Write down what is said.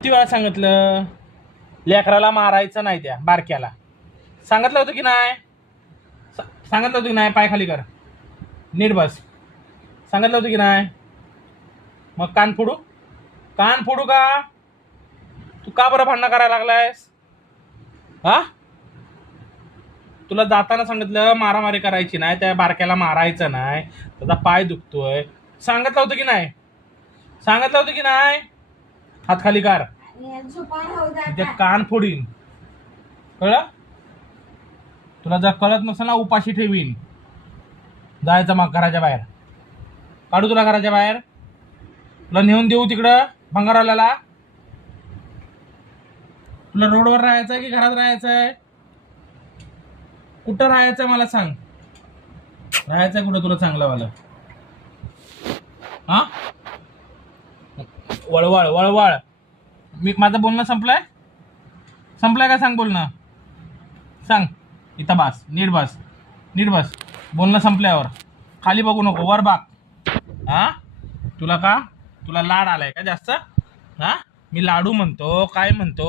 किती वेळा सांगितलं लेकराला मारायचं नाही, त्या बारक्याला सांगितलं होतं की नाही? सांगितलं होतं की नाही? पाय खाली कर, नीट बस. सांगितलं होतं की नाही? मग कान फोडू? कान फोडू का? तू का बरं भांडणं करायला लागलायस? हा, तुला जाताना सांगितलं मारामारी करायची नाही, त्या बारक्याला मारायचं नाही, त्याचा पाय दुखतोय. सांगितलं होतं की नाही? सांगितलं होतं की नाही? हात खाली कर, ते कान फोडीन. कळलं? तुला जर कळत नसेल ना, उपाशी ठेवीन. जायचं मग घराच्या बाहेर. काढू तुला घराच्या बाहेर? तुला नेऊन देऊ तिकडं भंगारवाल्याला? तुला रोडवर राहायचंय की घरात राहायचंय? कुठं राहायचंय मला सांग. राहायचंय कुठं तुला चांगलं वालं? हा, वळवळ वळवळ. मी माझं बोलणं संपलंय? संपलंय का सांग बोलणं? सांग. इथं बस, नीट बस, नीट बस. बोलणं संपल्यावर खाली बघू नको, वर बाग. हा, तुला लाड आलाय का जास्त? हा, मी लाडू म्हणतो काय म्हणतो?